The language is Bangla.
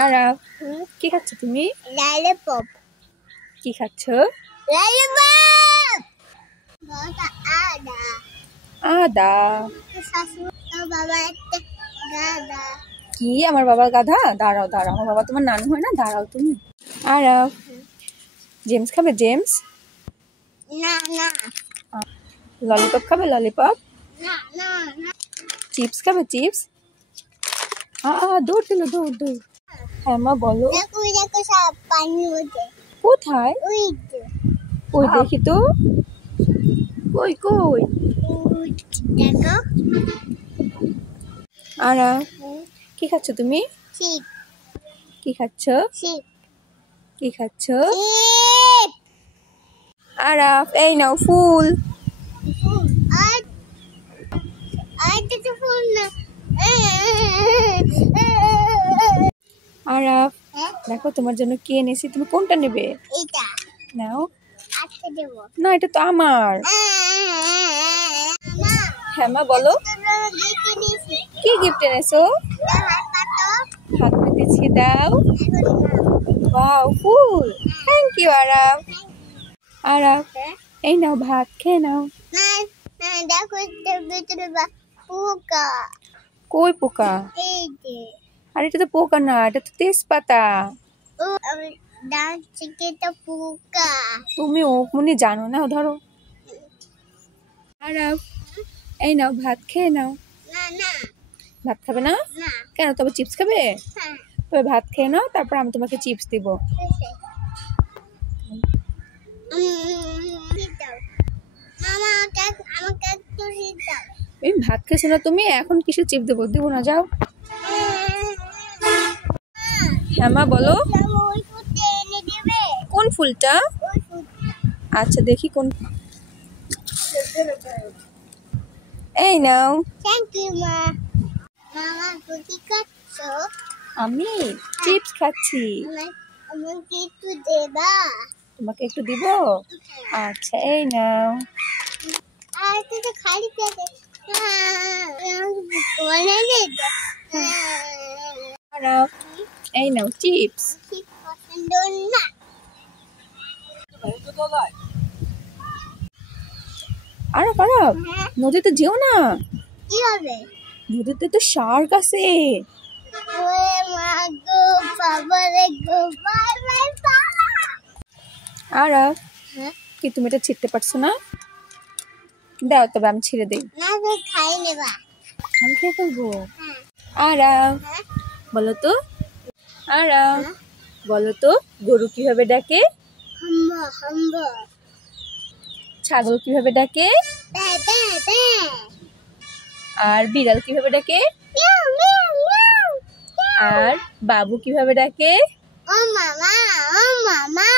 আরাফ, কি খাচ্ছ তুমি? ললিপপ। কি খাচ্ছ? ললিপপ। আদা। আদা। বাবা একটা গাদা। কি আমার বাবা গাধা? দাঁড়াও দাঁড়াও, আমার বাবা তোমার নানু হয় না? দাঁড়াও তুমি। আরাফ, জেমস খাবে? জেমস না না ললিপপ খাবে? ললিপপ। না না না। চিপস খাবে? চিপস। দৌড় দিল, দৌড় দৌড়। হ্যাঁ মা বলো। দেখো দেখো সব পানি ওঠে। কোথায়? ওই তো। ওই দেখি তো। কই কই? দেখো। আরাফ, কি খাচ্ছ তুমি? ঠিক কি খাচ্ছ? ঠিক কি খাচ্ছ? ঠিক। আরাফ, এই নাও ফুল। আর আর তো ফুল না। আরাফ, দেখো তোমার জন্য কি এনেছি, তুমি কোনটা নেবে? এটা নাও। আজকে দেবো না, এটা তো আমার। না। হ্যাঁ মা বলো। তোমরা দেখতে দিছি। কি গিফট এনেছো? হাত পাতো। হাত পেতেছি, দাও। এখন না। ওয়াও, ফুল। Thank you Araf. আরাফ, এই নাও ভাত, খেয়ে নাও। না না দেখো এটার ভিতরে পোকা। কই পোকা? এই যে আর এটা তো পোকা না, এটা তো তেজপাতা। ও ডান থেকে তো পোকা। তুমি ও মনে জানো না, ধরো। আরাফ, এই নাও ভাত, খেয়ে নাও। না না ভাত খাবে না? না। কেন, তবে চিপস খাবে? হ্যাঁ তবে ভাত খেয়ে নাও, তারপর আমি তোমাকে চিপস দিব। মামা আমাকে একটু শীত দাও। এই ভাত খেয়েছো না তুমি, এখন কিসের চিপস দেবো? দেবো না, যাও। হ্যাঁ মা বলো। ওই ফুলটা এনে দেবে। কোন ফুলটা? ওই ফুলটা। আচ্ছা দেখি কোন। এই নাও। থ্যাংক ইউ মা। মামা কি করছো? আমি চিপস খাচ্ছি। আমাকে একটু দেবা। তোমাকে একটু দিব? আচ্ছা, এই নাও। আর তো খালি পেটে। বলে দে। আরাফ, এই নাও চিপস। ঠিক পছন্দ না। আরাফ আরাফ, হ্যাঁ নদীতে যেও না। কি হবে? নদীতে তো শার্ক আছে। ওরে মা গো বাবা রে গো বাই বাই বাবা। আরাফ, হ্যাঁ কি তুমি এটা ছিঁড়তে পারছো না? দাও, তবে আমি ছিঁড়ে দিই। না তুই খাই নেবা। আমি খেয়ে ফেলবো। হ্যাঁ আরাফ, হ্যাঁ বলো তো। আরাফ, হ্যাঁ। বলো তো, গরু কিভাবে ডাকে? হাম্বা হাম্বা। ছাগল কিভাবে ডাকে? বে বে বে। আর বিড়াল কিভাবে ডাকে? Miao Miao Miao. আর বাবু কিভাবে ডাকে? ও মামা ও মামা।